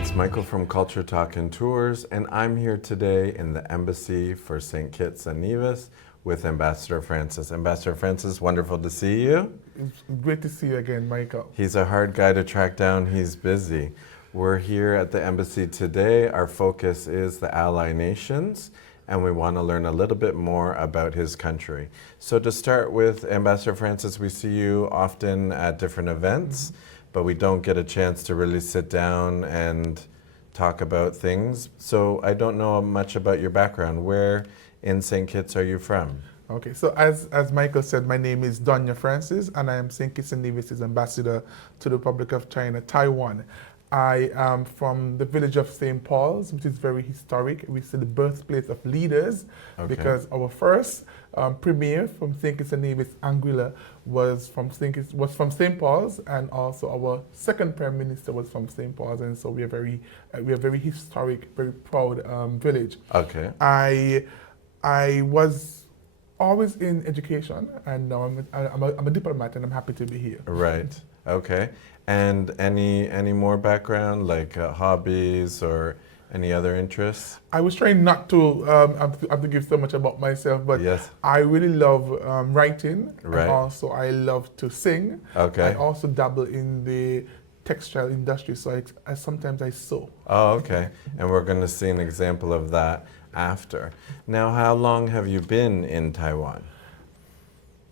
it's Michael from Culture Talk and Tours, and I'm here today in the Embassy for St. Kitts and Nevis with Ambassador Francis. Ambassador Francis, wonderful to see you. It's great to see you again, Michael. He's a hard guy to track down, he's busy. We're here at the Embassy today. Our focus is the Ally Nations, and we want to learn a little bit more about his country. So to start with, Ambassador Francis, we see you often at different events, but we don't get a chance to really sit down and talk about things. So I don't know much about your background. Where in St. Kitts are you from? Okay, so as Michael said, my name is Donya Francis, and I am St. Kitts and Nevis' ambassador to the Republic of China, Taiwan. I am from the village of St. Paul's, which is very historic. We see the birthplace of leaders, because our first premier from St. Kitts and Nevis, Anguilla, was from St. Paul's, and also our second prime minister was from St. Paul's, and so we are very historic, very proud village. Okay. I was always in education, and now I'm a diplomat, and I'm happy to be here. Right. Okay. And any more background, like hobbies or any other interests? I was trying not to have to give so much about myself, but yes. I really love writing, right. and also I love to sing. Okay. I also dabble in the textile industry, so sometimes I sew. Oh, okay. And we're going to see an example of that after. Now, how long have you been in Taiwan?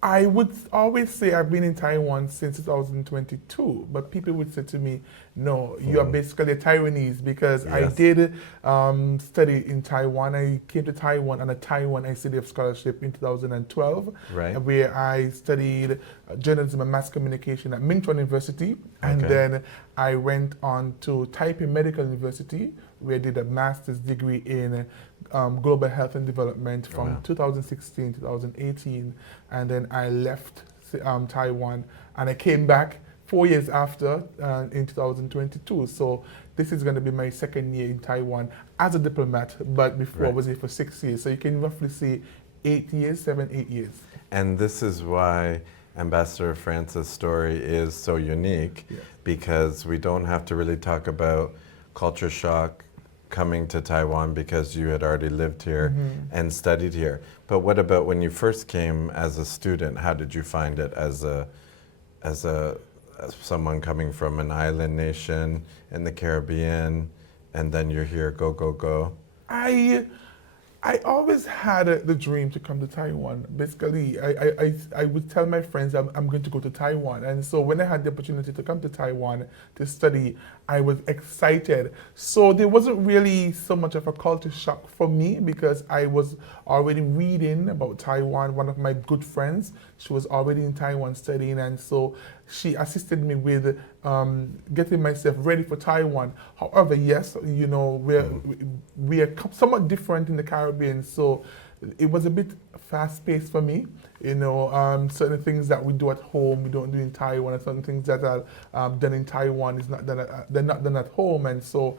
I would always say I've been in Taiwan since 2022, but people would say to me, no, you are basically a Taiwanese, because yes. I did study in Taiwan. I came to Taiwan on a Taiwan ICDF scholarship in 2012, right. where I studied journalism and mass communication at Ming Chuan University, and then I went on to Taipei Medical University, where I did a master's degree in global health and development from 2016 to 2018, and then I left Taiwan, and I came back 4 years after in 2022. So this is going to be my second year in Taiwan as a diplomat, but before I was here for 6 years. So you can roughly see 8 years, 8 years. And this is why Ambassador Francis' story is so unique, because we don't have to really talk about culture shock coming to Taiwan because you had already lived here and studied here. But what about when you first came as a student? How did you find it as someone coming from an island nation in the Caribbean, and then you're here, go, go, go? I always had the dream to come to Taiwan. Basically, I would tell my friends I'm going to go to Taiwan. And so when I had the opportunity to come to Taiwan to study, I was excited. So there wasn't really so much of a culture shock for me, because I was already reading about Taiwan. One of my good friends, she was already in Taiwan studying, and so she assisted me with getting myself ready for Taiwan. However, yes, you know, we are somewhat different in the Caribbean, so it was a bit fast-paced for me. You know, certain things that we do at home, we don't do in Taiwan, and certain things that are done in Taiwan is not done they're not done at home, and so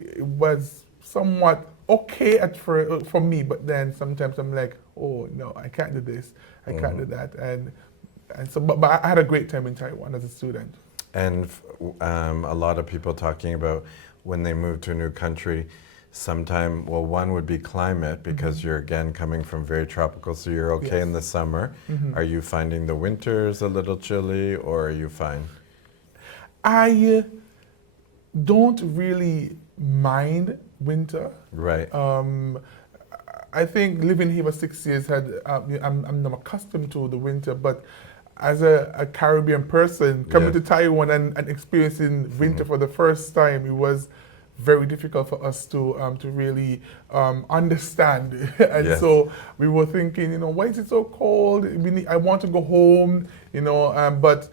it was somewhat okay for me. But then sometimes I'm like, oh no, I can't do this, I can't do that, and so, but I had a great time in Taiwan as a student. And a lot of people talking about when they move to a new country, sometime, well, one would be climate, because you're again coming from very tropical, so you're okay in the summer. Are you finding the winters a little chilly, or are you fine? I don't really mind winter. Right. I think living here for 6 years I'm not accustomed to the winter, but as a Caribbean person coming to Taiwan and experiencing winter for the first time, it was very difficult for us to really understand. And so we were thinking, you know, why is it so cold? I want to go home, you know, but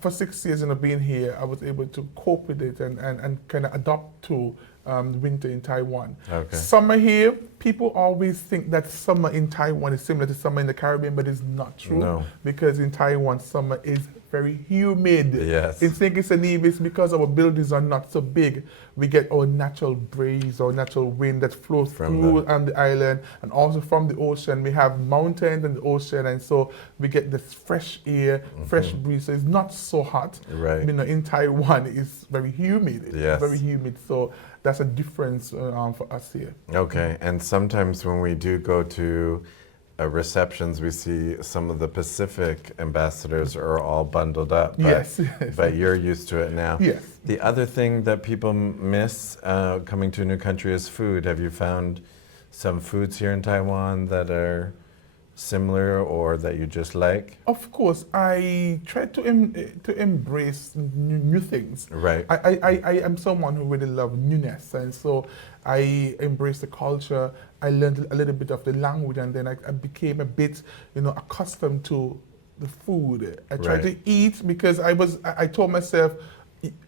for 6 years, you know, being here, I was able to cope with it and kind of adopt to winter in Taiwan. Summer here, people always think that summer in Taiwan is similar to summer in the Caribbean, but it's not true. No. Because in Taiwan, summer is very humid. Yes. In St. Kitts and Nevis, because our buildings are not so big, we get our natural breeze or natural wind that flows From through the island, and also from the ocean. We have mountains and the ocean, and so we get this fresh air, fresh breeze. So it's not so hot. Right. You know, in Taiwan, it's very humid. Yes. Very humid. So that's a difference for us here. Okay, and sometimes when we do go to receptions, we see some of the Pacific ambassadors are all bundled up. But, Yes. but you're used to it now. Yes. The other thing that people miss coming to a new country is food. Have you found some foods here in Taiwan that are similar or that you just like? Of course, I try to embrace new things. Right. I am someone who really loves newness, and so I embrace the culture. I learned a little bit of the language, and then I became a bit, accustomed to the food. I tried to eat because I told myself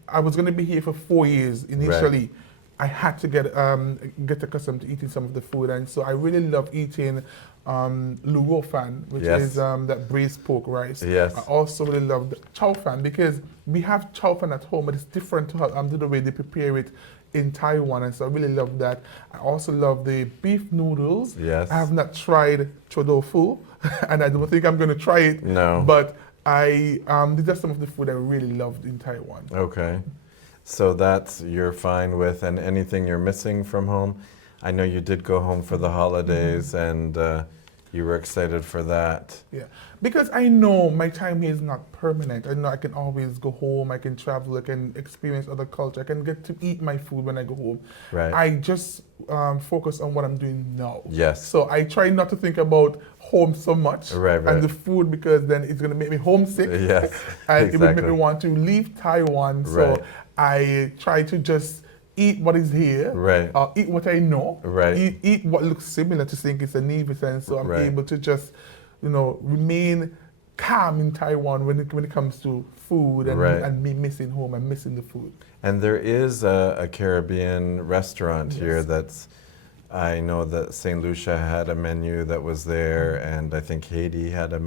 I was going to be here for 4 years initially. Right. I had to get accustomed to eating some of the food, and so I really love eating lu fan, which is that braised pork rice. Yes. I also really love the chow fan because we have chow fan at home, but it's different to the way they prepare it in Taiwan, and so I really love that. I also love the beef noodles. Yes. I have not tried chodofu, and I don't think I'm going to try it. No. But these are some of the food I really loved in Taiwan. Okay. So that's you're fine with, and anything you're missing from home? I know you did go home for the holidays, and you were excited for that. Yeah, because I know my time here is not permanent. I know I can always go home, I can travel, I can experience other culture, I can get to eat my food when I go home. Right. I just focus on what I'm doing now. Yes. So I try not to think about home so much Right. and the food, because then it's going to make me homesick. Yes. And it would make exactly. me want to leave Taiwan. So Right. I try to just eat what is here, Right. eat what I know, Right. eat what looks similar to St. Kitts and Nevis, and so I'm Right. able to just, remain calm in Taiwan when it comes to food and, Right. and me missing home and missing the food. And there is a Caribbean restaurant Yes. here that's, I know that St. Lucia had a menu that was there, and I think Haiti had a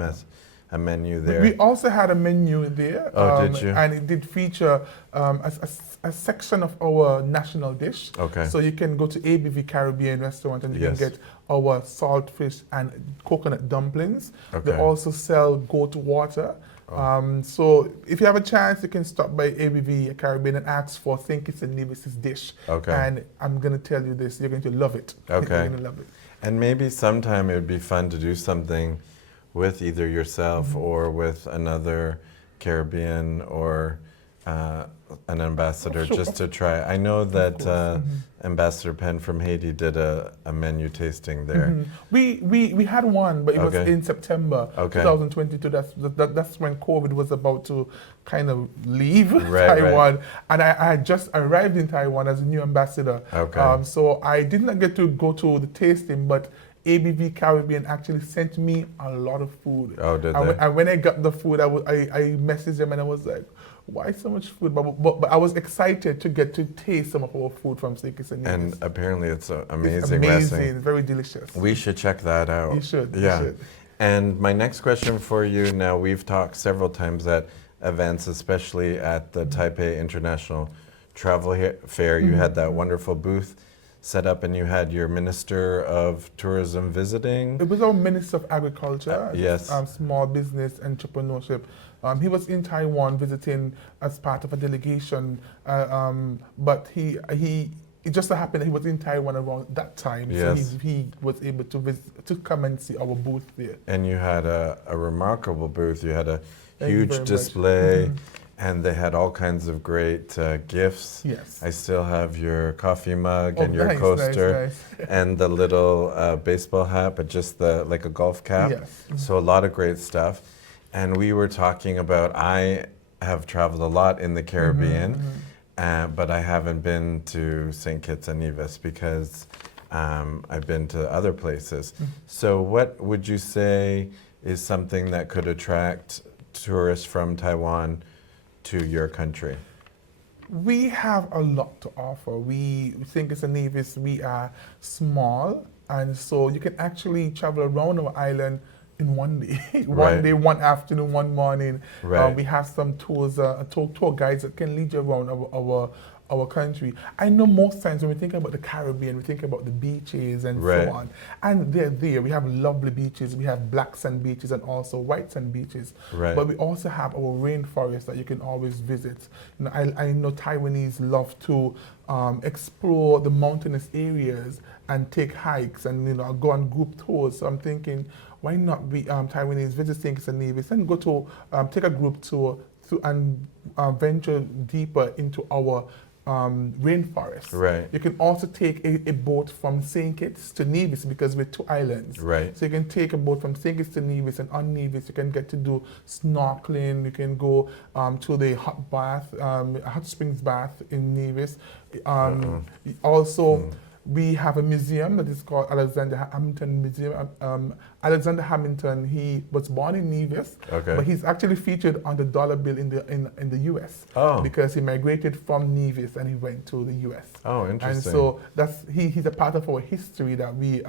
menu there. We also had a menu there. Oh, did you? And it did feature a section of our national dish. Okay. So you can go to ABV Caribbean restaurant and you Yes. can get our saltfish and coconut dumplings. Okay. They also sell goat water. Oh. So if you have a chance, you can stop by ABV Caribbean and ask for St. Kitts and Nevis's dish. Okay. And I'm going to tell you this, you're going to love it. Okay. You're going to love it. And maybe sometime it would be fun to do something with either yourself or with another Caribbean or an ambassador, Sure. just to try. I know that course. Ambassador Penn from Haiti did a menu tasting there. We had one, but it was Okay. in September Okay. 2022. That's when COVID was about to kind of leave Right, Taiwan, and I had just arrived in Taiwan as a new ambassador. Okay. So I did not get to go to the tasting, but ABV Caribbean actually sent me a lot of food. Oh, did and they? and when I got the food, I messaged them and I was like, why so much food? But I was excited to get to taste some of our food from St. Kitts and Nevis. And apparently it's an It's amazing amazing, recipe. very delicious. We should check that out. You should, you Yeah. should. And my next question for you now, we've talked several times at events, especially at the Taipei International Travel Fair. You had that wonderful booth set up and you had your Minister of Tourism visiting. It was our Minister of Agriculture, yes. Small Business Entrepreneurship. He was in Taiwan visiting as part of a delegation, but it just so happened that he was in Taiwan around that time, Yes. so he was able to come and see our booth there. And you had a remarkable booth. You had a Thank you huge very much. display and they had all kinds of great gifts. Yes. I still have your coffee mug Oh, and your nice, coaster nice. and the little baseball hat, but just like a golf cap. Yes. So a lot of great stuff. And we were talking about, I have traveled a lot in the Caribbean, but I haven't been to St. Kitts and Nevis because I've been to other places. So what would you say is something that could attract tourists from Taiwan to your country? We have a lot to offer. We think as a Nevis, we are small, and so you can actually travel around our island in one day. One Right. day, one afternoon, one morning. Right. We have some tours, tour guides that can lead you around our country. I know most times when we think about the Caribbean, we think about the beaches and Right. so on. And they're there. We have lovely beaches. We have black sand beaches and also white sand beaches. Right. But we also have our rainforest that you can always visit. You know, I know Taiwanese love to explore the mountainous areas and take hikes and go on group tours. So I'm thinking, why not we Taiwanese visit St. Kitts and Nevis and go to take a group tour and venture deeper into our rainforest. Right. You can also take a boat from St. Kitts to Nevis because we're two islands. Right. So you can take a boat from St. Kitts to Nevis, and on Nevis you can get to do snorkeling. You can go to the hot springs bath in Nevis. Also, we have a museum that is called Alexander Hamilton Museum. Alexander Hamilton, he was born in Nevis, Okay. but he's actually featured on the dollar bill in the U.S. Oh. because he migrated from Nevis and he went to the U.S. Oh, And interesting. so he's a part of our history that we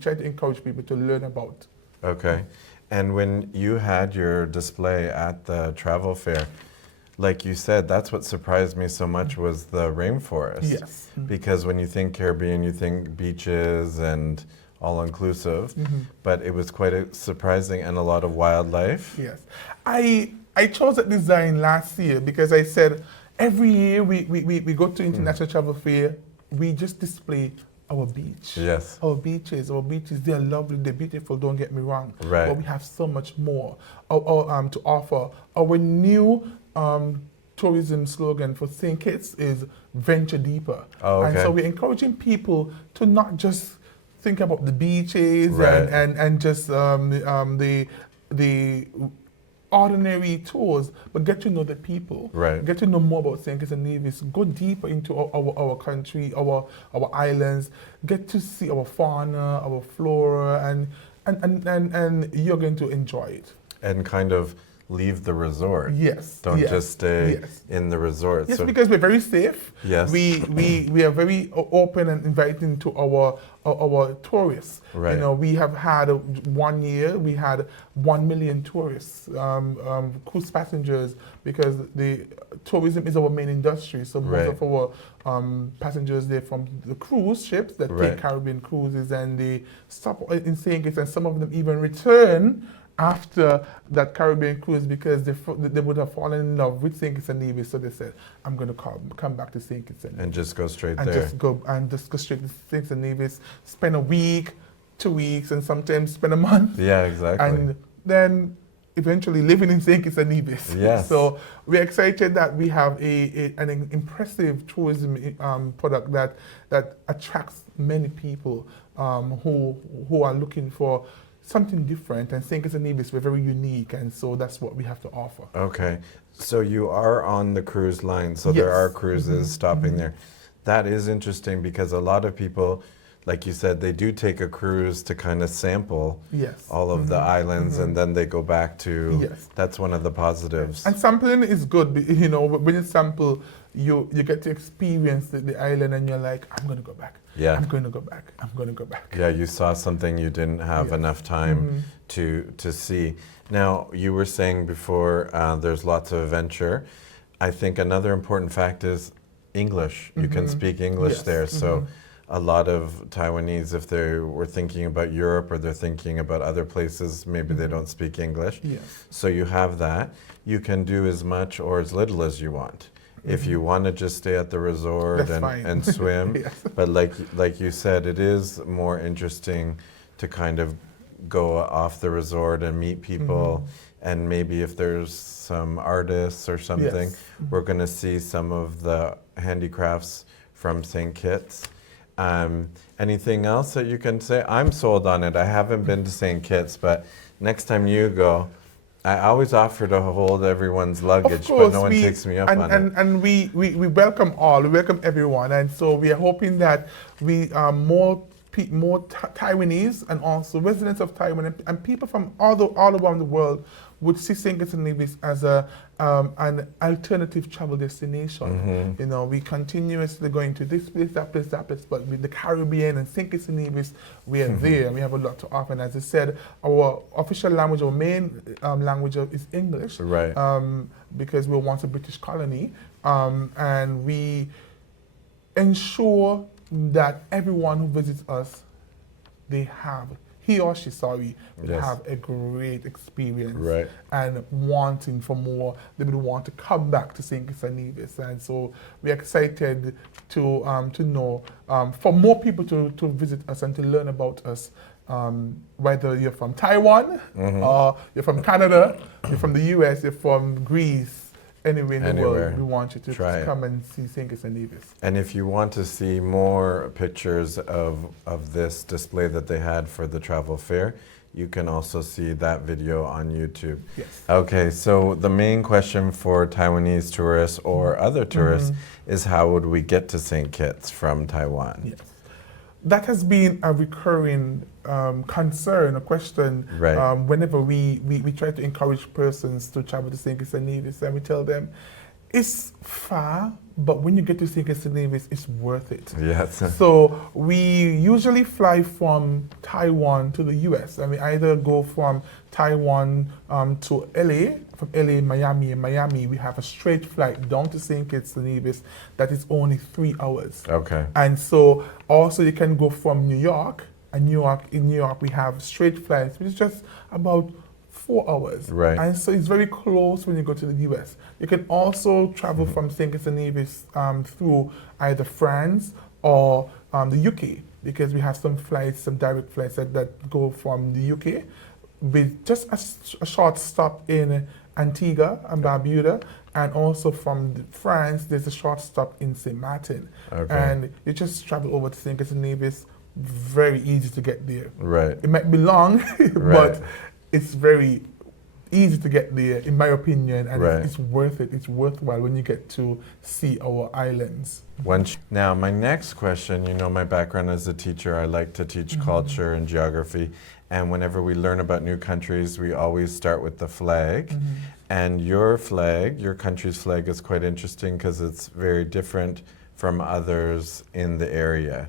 try to encourage people to learn about. Okay. And when you had your display at the travel fair, like you said, that's what surprised me so much was the rainforest. Yes. Because when you think Caribbean, you think beaches and all-inclusive, but it was quite surprising and a lot of wildlife. Yes. I chose that design last year because I said every year we go to International Travel Fair, we just display our beach. Yes. Our beaches, they're lovely, they're beautiful, don't get me wrong. Right. But we have so much more to offer. Our new tourism slogan for St. Kitts is venture deeper. Oh, okay. And so we're encouraging people to not just think about the beaches Right. and just the ordinary tours, but get to know the people. Right. Get to know more about St. Kitts and Nevis. Go deeper into our country, our islands. Get to see our fauna, our flora, and you're going to enjoy it. And kind of leave the resort. Yes. Don't yes, just stay yes. in the resort. Yes, So- because we're very safe. Yes. We are very open and inviting to our tourists. Right. You know, we have had 1 year we had 1 million tourists, cruise passengers, because the tourism is our main industry. So most Right. of our passengers, they're from the cruise ships that Right. take Caribbean cruises, and they stop in St. Kitts, and some of them even return after that Caribbean cruise because they would have fallen in love with St. Kitts and Nevis. So they said, I'm going to come back to St. Kitts and Nevis. And just go straight And there. just go straight to St. Kitts and Nevis, spend a week, 2 weeks, and sometimes spend a month. Yeah, exactly. And then eventually living in St. Kitts and Nevis. Yes. So we're excited that we have an impressive tourism product that attracts many people who are looking for something different. And St. Kitts and Nevis, we're very unique, and so that's what we have to offer. Okay. So you are on the cruise line, so there Yes. are cruises stopping there. That is interesting because a lot of people, like you said, they do take a cruise to kind of sample Yes. all of the islands and then they go back to, Yes. that's one of the positives. And sampling is good. You know, when you sample, you get to experience the island, and you're like, I'm going to go back. Yeah. I'm going to go back. I'm going to go back. Yeah, you saw something you didn't have Yes. enough time to see. Now, you were saying before there's lots of adventure. I think another important fact is English. You can speak English Yes. there. So a lot of Taiwanese, if they were thinking about Europe or they're thinking about other places, maybe they don't speak English. Yes. So you have that. You can do as much or as little as you want. If you want to just stay at the resort That's and, fine. and swim, Yes. but like you said, it is more interesting to kind of go off the resort and meet people. And maybe if there's some artists or something, Yes. we're going to see some of the handicrafts from St. Kitts. Anything else that you can say? I'm sold on it. I haven't been to St. Kitts, but next time you go, I always offer to hold everyone's luggage, but no one takes me up on it. And we welcome all, we welcome everyone, and so we are hoping that we more Taiwanese and also residents of Taiwan and people from all around the world would see St. Kitts and Nevis as an alternative travel destination. You know, we continuously going to this place, that place, that place, but with the Caribbean and St. Kitts and Nevis, we are there, and we have a lot to offer. And as I said, our official language, our main language is English, Right. because we're once a British colony, and we ensure that everyone who visits us, he or she, Yes. have a great experience, Right. and wanting for more. They would want to come back to St. Kitts and Nevis, and so we're excited to know for more people to visit us and to learn about us. Whether you're from Taiwan, or you're from Canada, you're from the US, you're from Greece, anywhere in the Anywhere. world, we want you to Try it. come and see St. Kitts and Nevis. And if you want to see more pictures of this display that they had for the travel fair, you can also see that video on YouTube. Yes. Okay, so the main question for Taiwanese tourists or other tourists is how would we get to St. Kitts from Taiwan? Yes. That has been a recurring concern, a question, Right. whenever we try to encourage persons to travel to St. Kitts and Nevis, and we tell them, it's far, but when you get to St. Kitts and Nevis, it's worth it. Yes. So we usually fly from Taiwan to the US, and we either go from Taiwan to LA, from LA, Miami, and Miami we have a straight flight down to St. Kitts and Nevis that is only 3 hours. Okay. And so also you can go from New York, and in New York we have straight flights, which is just about 4 hours. Right. And so it's very close when you go to the US. You can also travel from St. Kitts and Nevis through either France or the UK, because we have some flights, some direct flights that go from the UK with just a short stop in Antigua and Barbuda, and also from France there's a short stop in St. Martin. Okay. And you just travel over to St. Kitts and Nevis, very easy to get there. Right. It might be long, but Right. it's very easy to get there, in my opinion, and Right. it's worth it. It's worthwhile when you get to see our islands. Now, my next question, you know, my background as a teacher, I like to teach culture and geography. And whenever we learn about new countries, we always start with the flag. And your flag, your country's flag, is quite interesting because it's very different from others in the area.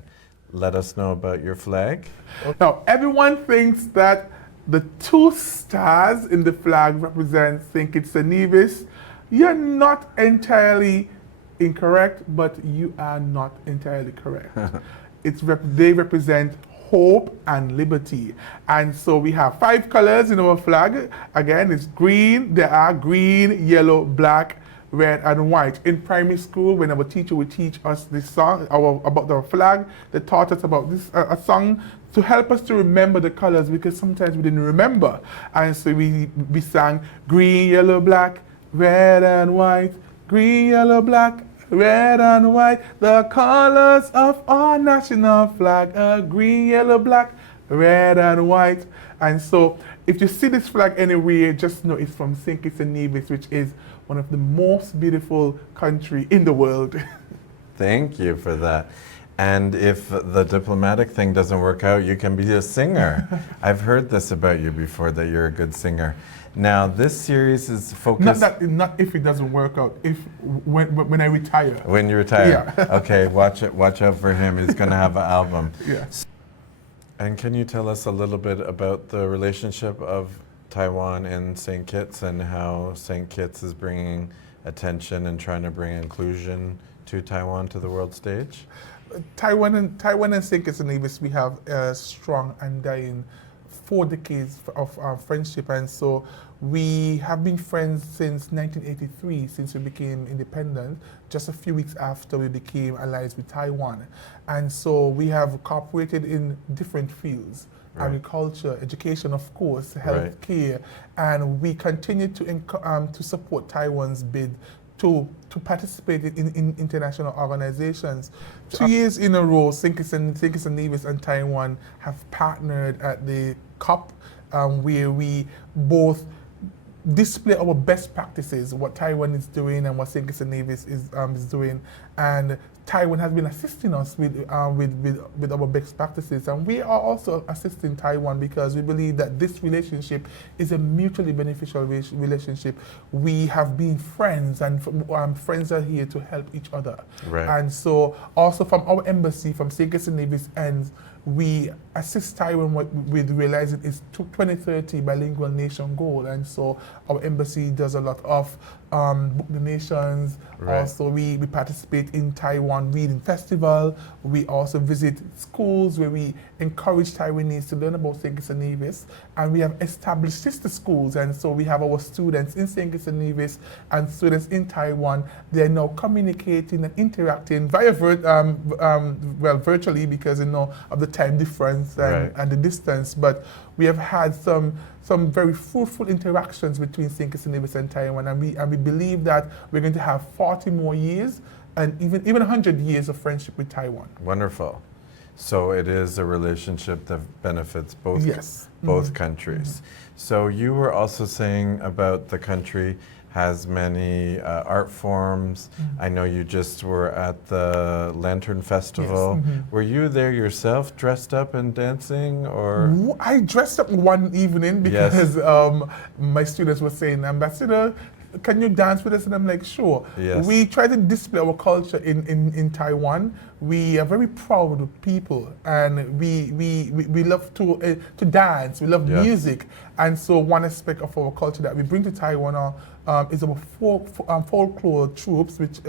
Let us know about your flag. Now, everyone thinks that the 2 stars in the flag represent St. Kitts and Nevis. You're not entirely incorrect, but you are not entirely correct. They represent hope and liberty. And so we have 5 colors in our flag. Again, it's green. There are green, yellow, black, red, and white. In primary school, when our teacher would teach us this song about our flag, they taught us about this a song to help us to remember the colors, because sometimes we didn't remember. And so we sang green, yellow, black, red, and white. Green, yellow, black, red, and white. The colors of our national flag are green, yellow, black, red, and white. And so if you see this flag anywhere, just know it's from St. Kitts and Nevis, which is one of the most beautiful country in the world. Thank you for that. And if the diplomatic thing doesn't work out, you can be a singer. I've heard this about you before, that you're a good singer. Now, this series is focused... Not if it doesn't work out, when I retire. When you retire? Yeah. Okay, watch out for him. He's going to have an album. Yeah. And can you tell us a little bit about the relationship of Taiwan and St. Kitts, and how St. Kitts is bringing attention and trying to bring inclusion to Taiwan to the world stage? Taiwan and St. Kitts and Nevis, we have a strong and dying 4 decades of friendship, and so we have been friends since 1983, since we became independent, just a few weeks after we became allies with Taiwan. And so we have cooperated in different fields. Right. Agriculture, education, of course, healthcare, right. And we continue to support Taiwan's bid to participate in international organizations. 2 years in a row, St. Kitts and Nevis and Taiwan have partnered at the COP, where we both display our best practices, what Taiwan is doing and what St. Kitts and Nevis is doing. And Taiwan has been assisting us with our best practices. And we are also assisting Taiwan because we believe that this relationship is a mutually beneficial relationship. We have been friends, and friends are here to help each other. Right. And so also from our embassy, from St. Kitts and Nevis ends, we assist Taiwan with realizing its 2030 bilingual nation goal. And so our embassy does a lot of book donations. Right. Also, we participate in Taiwan Reading Festival. We also visit schools where we encourage Taiwanese to learn about St. Kitts and Nevis. And we have established sister schools. And so we have our students in St. Kitts and Nevis and students in Taiwan. They're now communicating and interacting via virtually because of the time difference and the distance. But we have had some very fruitful interactions between St. Kitts and Nevis and Taiwan, and we believe that we're going to have 40 more years and even 100 years of friendship with Taiwan. Wonderful. So it is a relationship that benefits both countries. So you were also saying about the country has many art forms. I know you just were at the Lantern Festival. Yes. Were you there yourself, dressed up and dancing, or? I dressed up one evening because my students were saying, "Ambassador, can you dance with us?" And I'm like, sure. Yes. We try to display our culture in Taiwan. We are very proud people, and we love to dance. We love music, and so one aspect of our culture that we bring to Taiwan is our folklore troops, which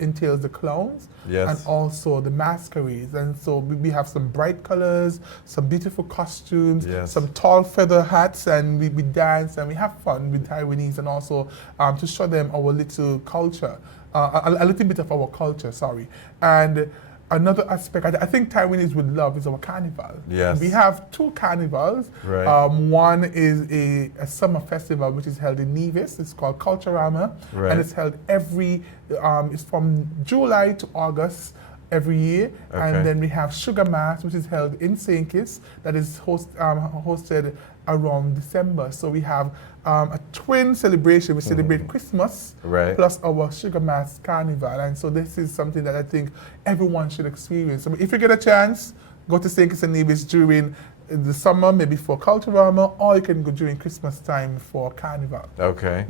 entails the clowns and also the masquerades. And so we have some bright colors, some beautiful costumes, some tall feather hats, and we dance and we have fun with Taiwanese, and also to show them our little culture, a little bit of our culture, sorry. And another aspect I think Taiwanese would love is our carnival. Yes. We have two carnivals. Right. One is a summer festival which is held in Nevis. It's called Culturama. Right. And it's held it's from July to August every year. Okay. And then we have Sugar Mass, which is held in St. Kitts, that is hosted around December. So we have a twin celebration. We celebrate Christmas plus our Sugar Mass Carnival. And so this is something that I think everyone should experience. So if you get a chance, go to St. Kitts and Nevis during the summer, maybe for Culturama, or you can go during Christmas time for Carnival. Okay.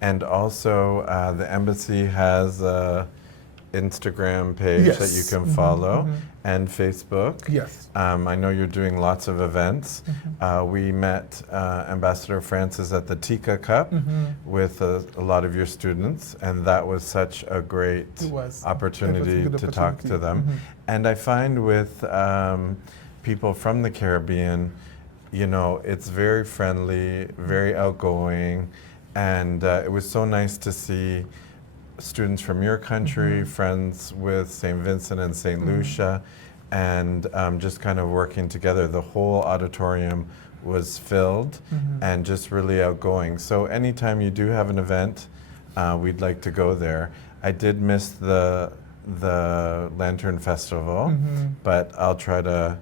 And also the embassy has a Instagram page that you can follow and Facebook. Yes. I know you're doing lots of events. We met Ambassador Francis at the Tika Cup with a lot of your students, and that was such a great opportunity to talk to them. And I find with people from the Caribbean, it's very friendly, very outgoing, and it was so nice to see students from your country, friends with St. Vincent and St. Lucia, and just kind of working together. The whole auditorium was filled and just really outgoing. So anytime you do have an event, we'd like to go there. I did miss the Lantern Festival, but I'll try to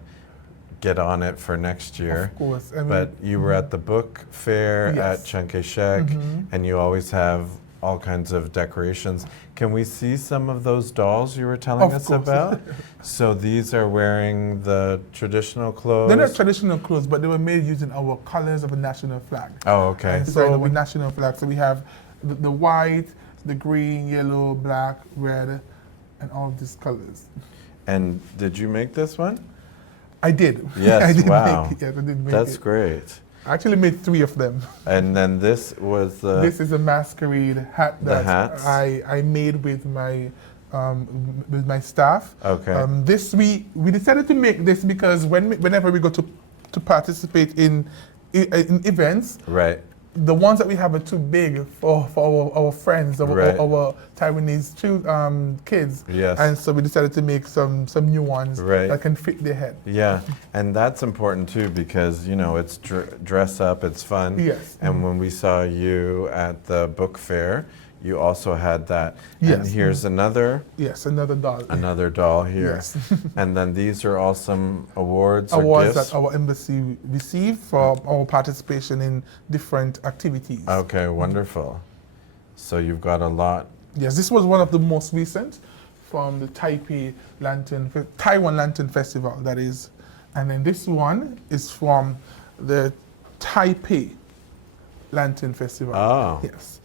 get on it for next year. Of course. But you were at the book fair at Chiang Kai-shek, and you always have all kinds of decorations. Can we see some of those dolls you were telling us about? So these are wearing the traditional clothes? They're not traditional clothes, but they were made using our colors of the national flag. Oh, okay. And so our national flag. So we have the white, the green, yellow, black, red, and all of these colors. And did you make this one? I did. Yes, I did wow. Make it. Yes, I did make That's it. great. I actually made 3 of them. And then this was the... This is a masquerade hat that I made with my staff. Okay. This we decided to make this because whenever we go to participate in events, the ones that we have are too big for our friends, our Taiwanese kids. Yes. And so we decided to make some new ones that can fit their head. Yeah, and that's important too because, it's dress up, it's fun. Yes. And when we saw you at the book fair, you also had that. And Yes. here's another Yes, another doll. doll here. Yes. And then these are all some awards or Awards gifts? that our embassy received for our participation in different activities. Okay, wonderful. So you've got a lot. Yes, this was one of the most recent from the Taiwan Lantern Festival, that is. And then this one is from the Taipei Lantern Festival. Oh. Yes.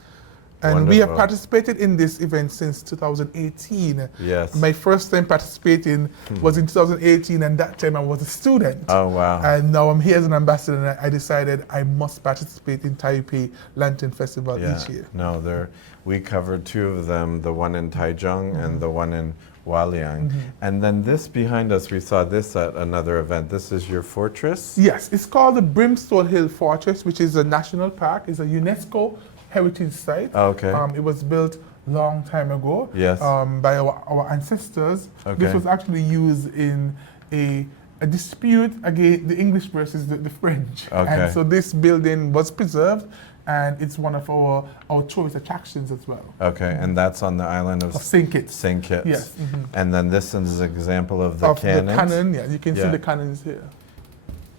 And we have Wonderful. participated in this event since 2018. Yes. My first time participating was in 2018, and that time I was a student. Oh, wow. And now I'm here as an ambassador, and I decided I must participate in Taipei Lantern Festival each year. No, we covered two of them, the one in Taichung and the one in Hualien. And then this behind us, we saw this at another event. This is your fortress? Yes, it's called the Brimstone Hill Fortress, which is a national park. It's a UNESCO heritage site. Okay. It was built long time ago. Yes. By our ancestors. Okay. This was actually used in a dispute against the English versus the French. Okay. And so this building was preserved, and it's one of our tourist attractions as well. Okay, and that's on the island of Of St. Kitts. St. Kitts. Yes. And then this is an example of the cannons. The cannon, yeah. You can see Yeah. the cannons here.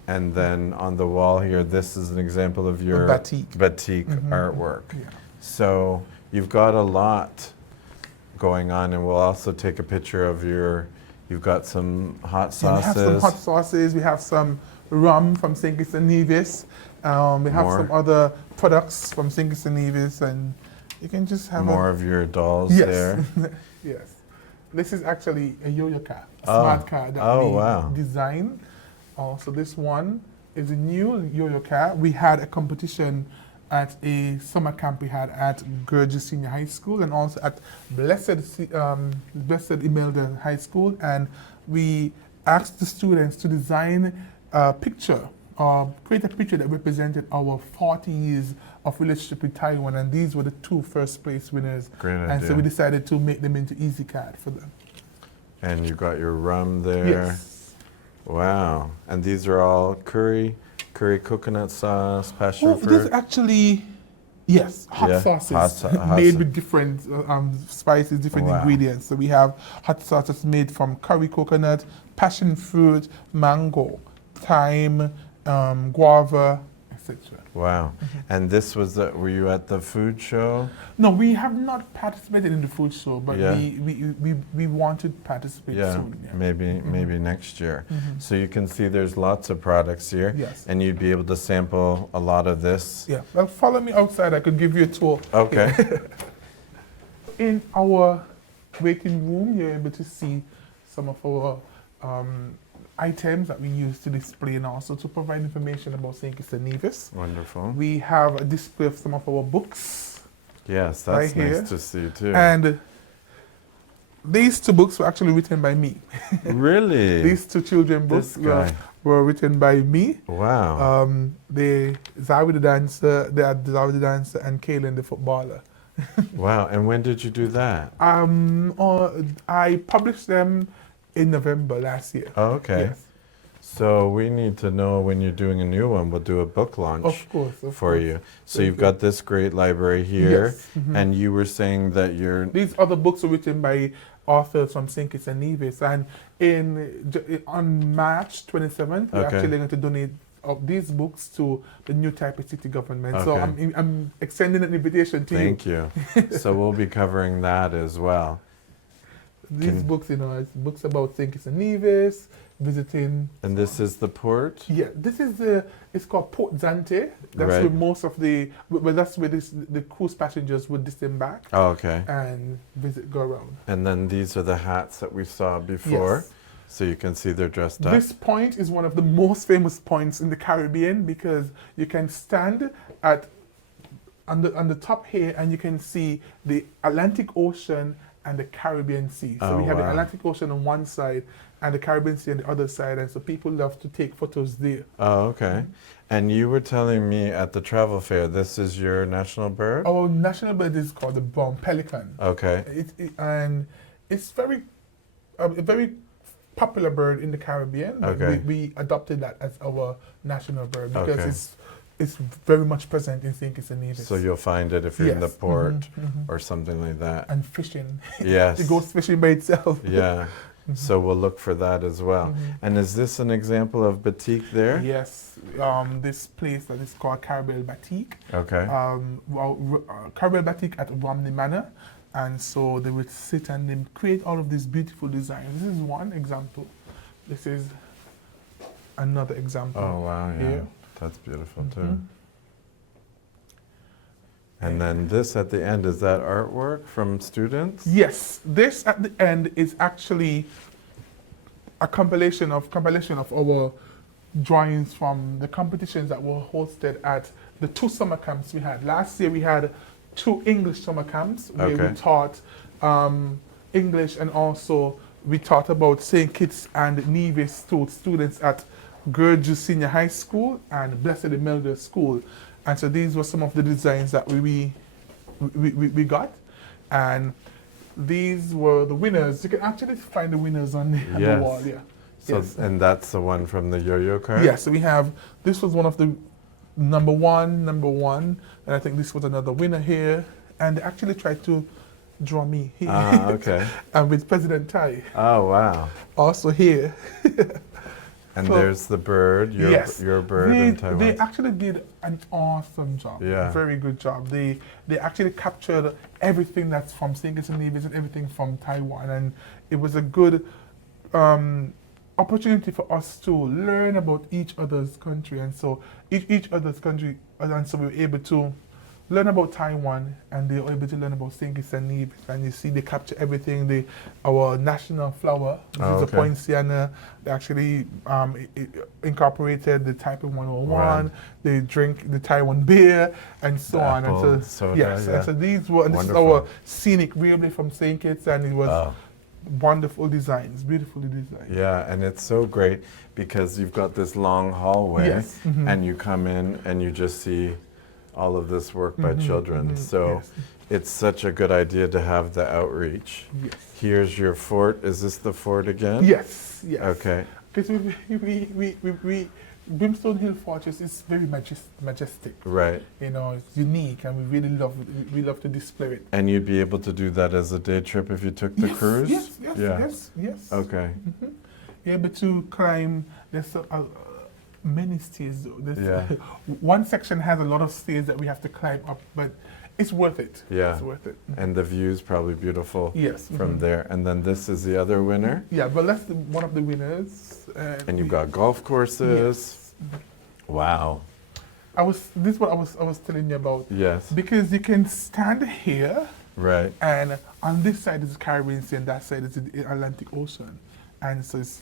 And then on the wall here, this is an example of your batik. artwork. Yeah. So you've got a lot going on, and we'll also take a picture of you've got some hot Yeah, we have some sauces. hot sauces. We have some rum from St. Kitts and Nevis. We have More. some other products from St. Kitts and Nevis, and you can just have More of your dolls yes. there. Yes. This is actually a yo-yo car, a Oh. smart car that Oh, we wow. designed. So this one is a new yo-yo car. We had a competition at a summer camp we had at Gurgis Senior High School, and also at Blessed Imelda High School, and we asked the students to design a picture, create a picture that represented our 40 years of relationship with Taiwan, and these were the two first place winners. Great And idea. so we decided to make them into easy card for them. And you got your rum there. Yes. Wow. And these are all curry coconut sauce, passion Oh, fruit. this actually, yes, hot Yeah, sauces hot made sa- with different spices, different Wow. ingredients. So we have hot sauces made from curry coconut, passion fruit, mango, thyme, guava, etc. Wow. And this was were you at the food show? No, we have not participated in the food show, but Yeah. we want to participate Yeah, soon. Yeah. maybe next year. So you can see there's lots of products here. Yes. And you'd be able to sample a lot of this. Yeah. Well, follow me outside. I could give you a tour. Okay. In our waiting room, you're able to see some of our items that we use to display and also to provide information about St. Kitts and Nevis. Wonderful. We have a display of some of our books. Yes, right that's here. nice to see too. And these two books were actually written by me. Really? These two children This books guy. were written by me. Wow. Zawi the dancer, Zawi the dancer, and Kaylin the footballer. Wow. And when did you do that? I published them in November last year. Oh, okay. Yes. So we need to know when you're doing a new one. We'll do a book launch Of course. for you. So Thank you've you. got this great library here, Yes. Mhm. and you were saying that you're These other books were written by authors from St. Kitts and Nevis, and on March 27th, we're Okay. actually going to donate these books to the new Taipei city government. So Okay. I'm extending an invitation to Thank you. So we'll be covering that as well. These Can- books, it's books about St. Kitts and Nevis, visiting. And this is the port? Yeah, this is it's called Port Zante. That's Right. where most of that's where the cruise passengers would disembark Oh, okay. and go around. And then these are the hats that we saw before. Yes. So you can see they're dressed up. This point is one of the most famous points in the Caribbean because you can stand on the top here and you can see the Atlantic Ocean and the Caribbean Sea. So Oh, we have the wow. Atlantic Ocean on one side and the Caribbean Sea on the other side, and so people love to take photos there. Oh, okay. And you were telling me at the travel fair, this is your national bird? Our national bird is called the brown pelican. Okay. And it's a very popular bird in the Caribbean. But Okay. we adopted that as our national bird because Okay. it's it's very much present in St. Kitts and Nevis. So you'll find it if you're in the Yes. port or something like that. And fishing. Yes. It goes fishing by itself. Yeah. So we'll look for that as well. And is this an example of batik there? Yes, this place that is called Carabel Batik. Okay. Carabel Batik at Romney Manor. And so they would sit and they create all of these beautiful designs. This is one example. This is another example. Oh, wow, yeah. Here. That's beautiful too. And then this at the end, is that artwork from students? Yes, this at the end is actually a compilation of our drawings from the competitions that were hosted at the 2 summer camps we had. Last year we had 2 English summer camps where we taught English, and also we taught about St. Kitts and Nevis to students at Gurju Senior High School and Blessed Imelda School. And so these were some of the designs that we got. And these were the winners. You can actually find the winners on the wall, yeah. So, Yes. and that's the one from the yo-yo card? Yes, so we have, this was one of the number one, and I think this was another winner here. And they actually tried to draw me here. Ah, okay. And with President Tai. Oh, wow. Also here. And So, there's the bird, your bird in Taiwan. They actually did an awesome job. Yeah. Very good job. They actually captured everything that's from St. Kitts and Nevis and everything from Taiwan. And it was a good opportunity for us to learn about each other's country. And so each other's country, and so we were able to learn about Taiwan, and they were able to learn about St. Kitts and Nevis. And you see, they capture everything. Our national flower, which is the poinciana. They actually incorporated the Taipei 101. Right. They drink the Taiwan beer, and so on. Apple And so, soda, yes, yeah. and so these were, and this is Wonderful. our scenic railway from St. Kitts, and it was wonderful designs, beautifully designed. Yeah, and it's so great because you've got this long hallway, Yes. and you come in and you just see all of this work by children. So Yes. it's such a good idea to have the outreach. Yes. Here's your fort. Is this the fort again? Yes, yes. Okay. Because Brimstone Hill Fortress is very majestic. Right. You know, it's unique, and we really love to display it. And you'd be able to do that as a day trip if you took the cruise? Yes. Okay. You're able to climb. There's many stairs. Yeah. One section has a lot of stairs that we have to climb up, but it's worth it. Yeah. It's worth it. And the view's probably beautiful Yes. from there. And then this is the other winner. Yeah, but that's one of the winners. And you've got golf courses. Wow. This is what I was telling you about. Yes. Because you can stand here, Right. and on this side is the Caribbean Sea, and that side is the Atlantic Ocean, and so it's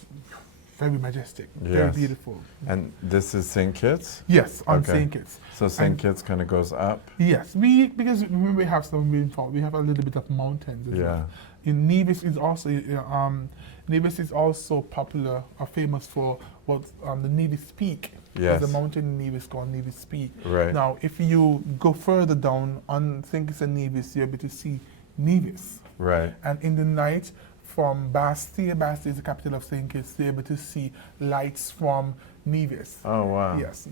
very majestic, very Yes. beautiful. And this is St. Kitts? Yes, on Okay. St. Kitts. So St. And- Kitts kind of goes up? Yes, because we have some rainfall. We have a little bit of mountains as Yeah. well. In Nevis is also popular or famous for what the Nevis Peak. Yes. There's a mountain in Nevis called Nevis Peak. Right. Now, if you go further down on St. Kitts and Nevis, you're able to see Nevis. Right. And in the night, from Bastille is the capital of St. Kitts, you're able to see lights from Nevis. Oh, wow. Yes.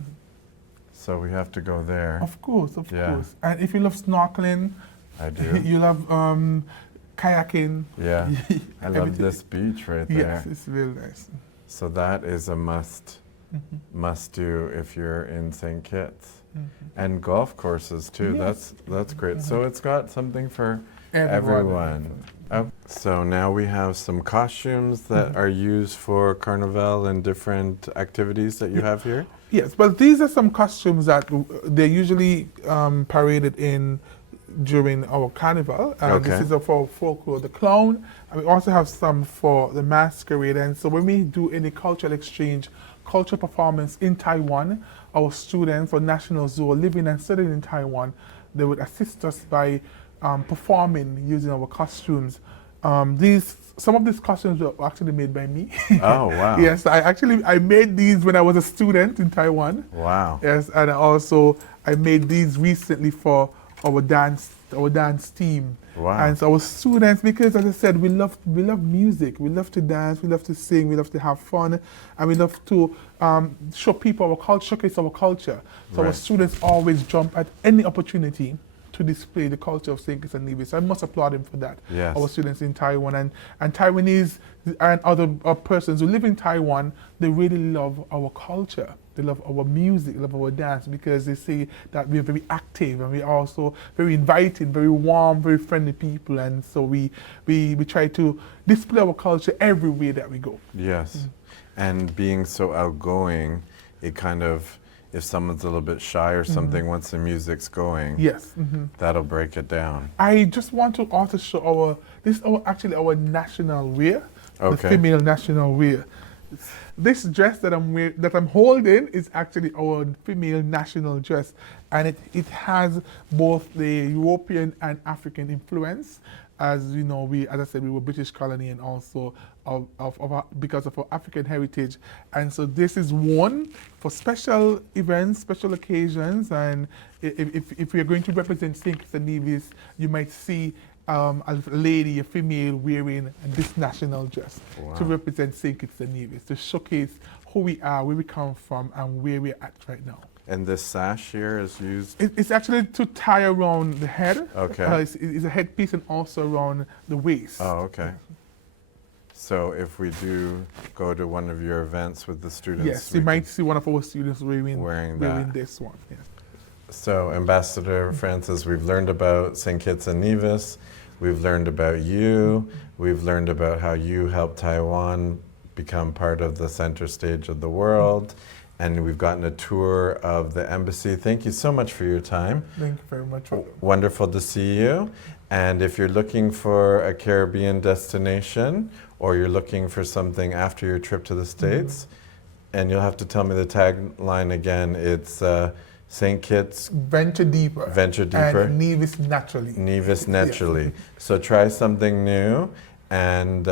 So we have to go there. Of course, of Yeah. course. And if you love snorkeling, I do. you love kayaking. Yeah. I love everything. this beach right there. Yes, it's real nice. So that is a must do if you're in St. Kitts. And golf courses too. Yes. That's great. So it's got something for everyone. Oh, so now we have some costumes that are used for Carnival and different activities that you have here. Yes, but these are some costumes that they're usually paraded in during our carnival. This is for folklore, the clown, and we also have some for the masquerade. And so when we do any cultural exchange, cultural performance in Taiwan, our students or nationals who are living and studying in Taiwan, they would assist us by performing using our costumes. Some of these costumes were actually made by me. Oh, wow. Yes, I made these when I was a student in Taiwan. Wow. Yes, and also I made these recently for our dance our dance team. Wow. And so our students, because as I said, we love music, we love to dance, we love to sing, we love to have fun, and we love to show people our culture, showcase our culture. So our Right. students always jump at any opportunity to display the culture of St. Kitts and Nevis. I must applaud them for that. Yes. Our students in Taiwan and Taiwanese and other persons who live in Taiwan, they really love our culture. They love our music, love our dance, because they say that we're very active and we're also very inviting, very warm, very friendly people. And so we try to display our culture everywhere that we go. Yes. And being so outgoing, it kind of, if someone's a little bit shy or something, once the music's going, Yes. that'll break it down. I just want to also show this is actually our national wear, the Okay. female national wear. This dress that I'm holding is actually our female national dress, and it has both the European and African influence. As you know, as I said, we were British colony, and also because of our African heritage. And so this is worn for special events, special occasions, and if we are going to represent St. Kitts and Nevis, you might see a lady, a female, wearing this national dress to Wow. represent St. Kitts and Nevis, to showcase who we are, where we come from, and where we're at right now. And this sash here is used? It's actually to tie around the head. Okay. It's a headpiece and also around the waist. Oh, okay. So if we do go to one of your events with the students, Yes, we you might can- see one of our students wearing that. this one. Yes. So, Ambassador Francis, we've learned about St. Kitts and Nevis, we've learned about you, we've learned about how you helped Taiwan become part of the center stage of the world, and we've gotten a tour of the embassy. Thank you so much for your time. Thank you very much. Wonderful to see you. And if you're looking for a Caribbean destination, or you're looking for something after your trip to the States, and you'll have to tell me the tagline again, it's St. Kitts, Venture deeper. Venture deeper. And Nevis naturally. Nevis naturally. So try something new, and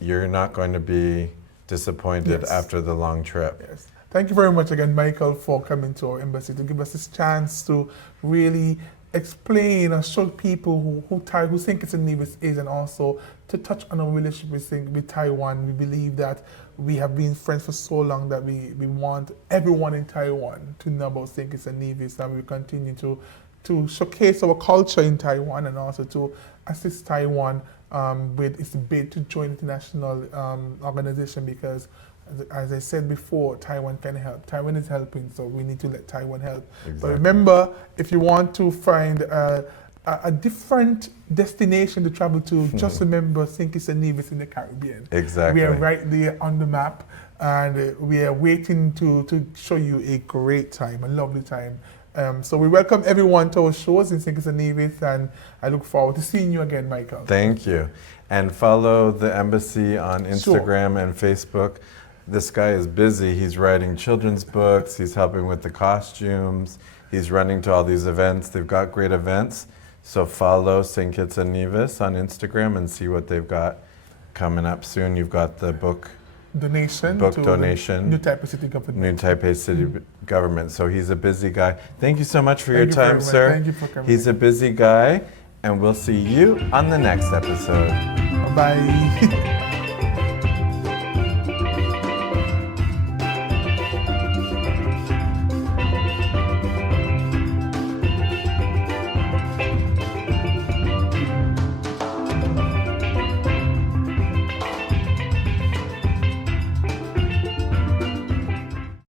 you're not going to be disappointed Yes. after the long trip. Yes. Thank you very much again, Michael, for coming to our embassy to give us this chance to really explain and show people who St. Kitts and Nevis is, and also to touch on our relationship with Taiwan. We believe that we have been friends for so long that we want everyone in Taiwan to know about St. Kitts and Nevis, and we continue to showcase our culture in Taiwan, and also to assist Taiwan with its bid to join international organization, because as I said before, Taiwan can help. Taiwan is helping, so we need to let Taiwan help. But Exactly. remember, if you want to find a different destination to travel to, just remember St. Kitts and Nevis in the Caribbean. Exactly. We are right there on the map, and we are waiting to show you a great time, a lovely time. So we welcome everyone to our shows in St. Kitts and Nevis, and I look forward to seeing you again, Michael. Thank you. And follow the embassy on Instagram and Facebook. This guy is busy. He's writing children's books. He's helping with the costumes. He's running to all these events. They've got great events. So follow St. Kitts and Nevis on Instagram and see what they've got coming up soon. You've got the book Donation Book to donation. the New Taipei City Government. New Taipei City Government. So he's a busy guy. Thank you so much for your Thank you very time, much. sir. Thank you for coming. He's a busy guy, and we'll see you on the next episode. Bye.